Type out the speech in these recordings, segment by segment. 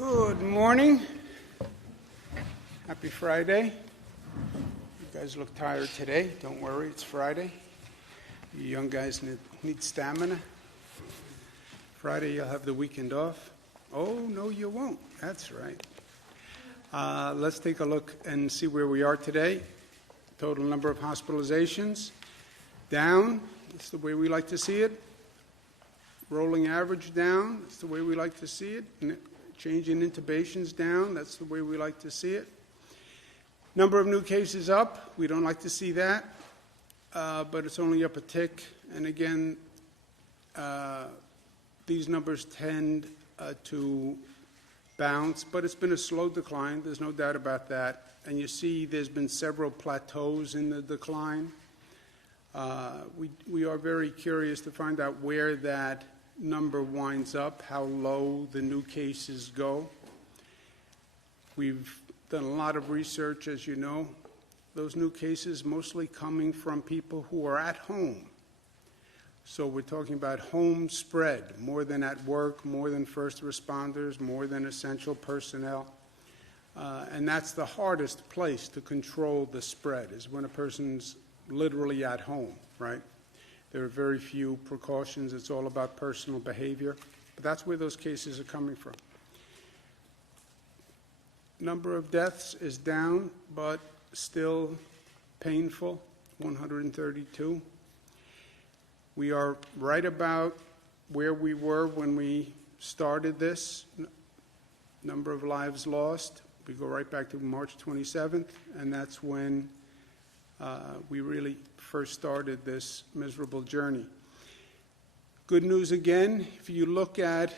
Good morning. Happy Friday. You guys look tired today. Don't worry, it's Friday. You young guys need stamina. Friday you'll have the weekend off. Oh, no, you won't. That's right. Let's take a look and see where we are today. Total number of hospitalizations down. That's the way we like to see it. Rolling average down. That's the way we like to see it. Change in intubations down. That's the way we like to see it. Number of new cases up. We don't like to see that, but it's only up a tick. And again, these numbers tend to bounce, but it's been a slow decline. There's no doubt about that. And you see there's been several plateaus in the decline. We are very curious to find out where that number winds up, how low the new cases go. We've done a lot of research, as you know. Those new cases mostly coming from people who are at home. So we're talking about home spread, more than at work, more than first responders, more than essential personnel. And that's the hardest place to control the spread, is when a person's literally at home, right? There are very few precautions. It's all about personal behavior. But that's where those cases are coming from. Number of deaths is down, but still painful, 132. We are right about where we were when we started this. Number of lives lost. We go right back to March 27th, and that's when we really first started this miserable journey. Good news again, if you look at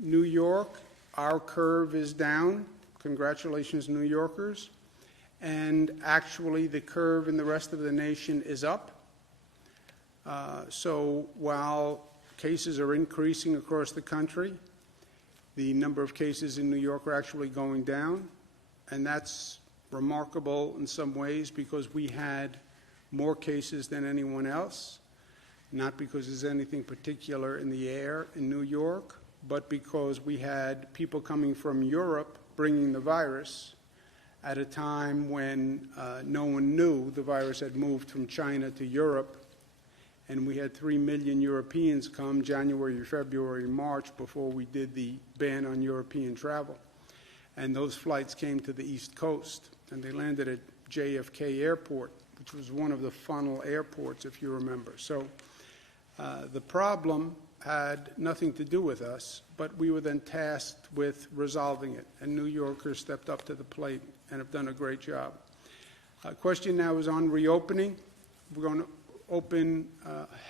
New York, our curve is down. Congratulations, New Yorkers. And actually, the curve in the rest of the nation is up. So while cases are increasing across the country, the number of cases in New York are actually going down. And that's remarkable in some ways because we had more cases than anyone else, not because there's anything particular in the air in New York, but because we had people coming from Europe bringing the virus at a time when no one knew the virus had moved from China to Europe. And we had 3 million Europeans come January, February, March before we did the ban on European travel. And those flights came to the East Coast, and they landed at JFK Airport, which was one of the funnel airports, if you remember. So the problem had nothing to do with us, but we were then tasked with resolving it, and New Yorkers stepped up to the plate and have done a great job. Question now is on reopening. We're going to open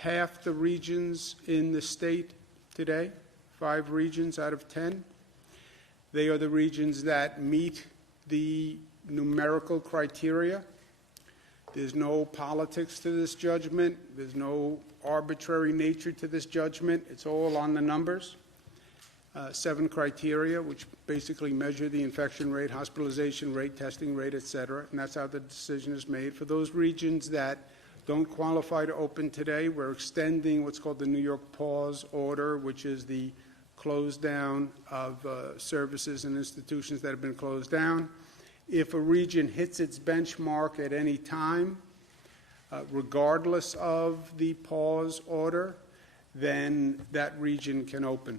half the regions in the state today, 5 regions out of 10. They are the regions that meet the numerical criteria. There's no politics to this judgment. There's no arbitrary nature to this judgment. It's all on the numbers. 7 criteria, which basically measure the infection rate, hospitalization rate, testing rate, et cetera, and that's how the decision is made. For those regions that don't qualify to open today, we're extending what's called the New York Pause Order, which is the close down of services and institutions that have been closed down. If a region hits its benchmark at any time, regardless of the pause order, then that region can open.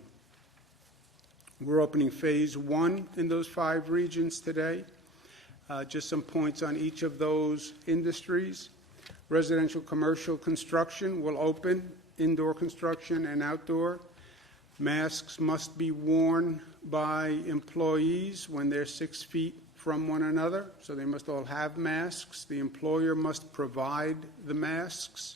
We're opening phase 1 in those 5 regions today. Just some points on each of those industries. Residential commercial construction will open, indoor construction and outdoor. Masks must be worn by employees when they're 6 feet from one another, so they must all have masks. The employer must provide the masks,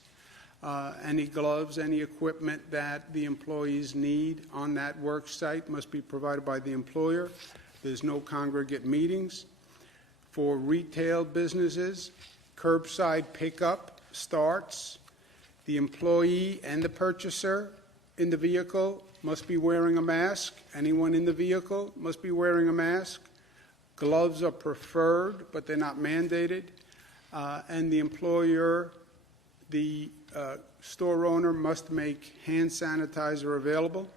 any gloves, any equipment that the employees need on that work site must be provided by the employer. There's no congregate meetings. For retail businesses, curbside pickup starts. The employee and the purchaser in the vehicle must be wearing a mask. Anyone in the vehicle must be wearing a mask. Gloves are preferred, but they're not mandated. And the employer, the store owner must make hand sanitizer available.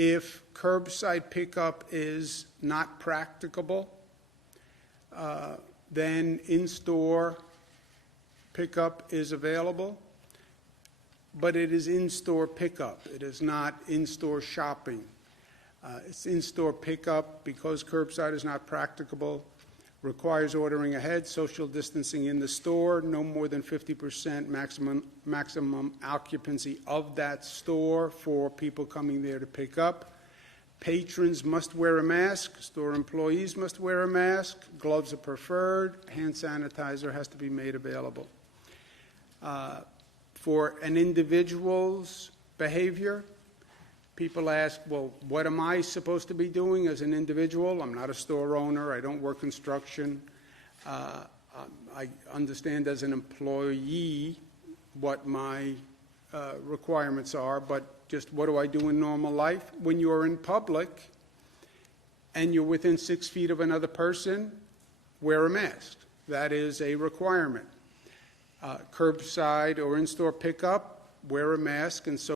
If curbside pickup is not practicable, then in-store pickup is available, but it is in-store pickup. It is not in-store shopping. It's in-store pickup because curbside is not practicable, requires ordering ahead, social distancing in the store, no more than 50% maximum occupancy of that store for people coming there to pick up. Patrons must wear a mask, store employees must wear a mask, gloves are preferred, hand sanitizer has to be made available. For an individual's behavior, people ask, well, what am I supposed to be doing as an individual? I'm not a store owner. I don't work construction. I understand as an employee what my requirements are, but just what do I do in normal life? When you're in public and you're within 6 feet of another person, wear a mask. That is a requirement. Curbside or in-store pickup, wear a mask, and so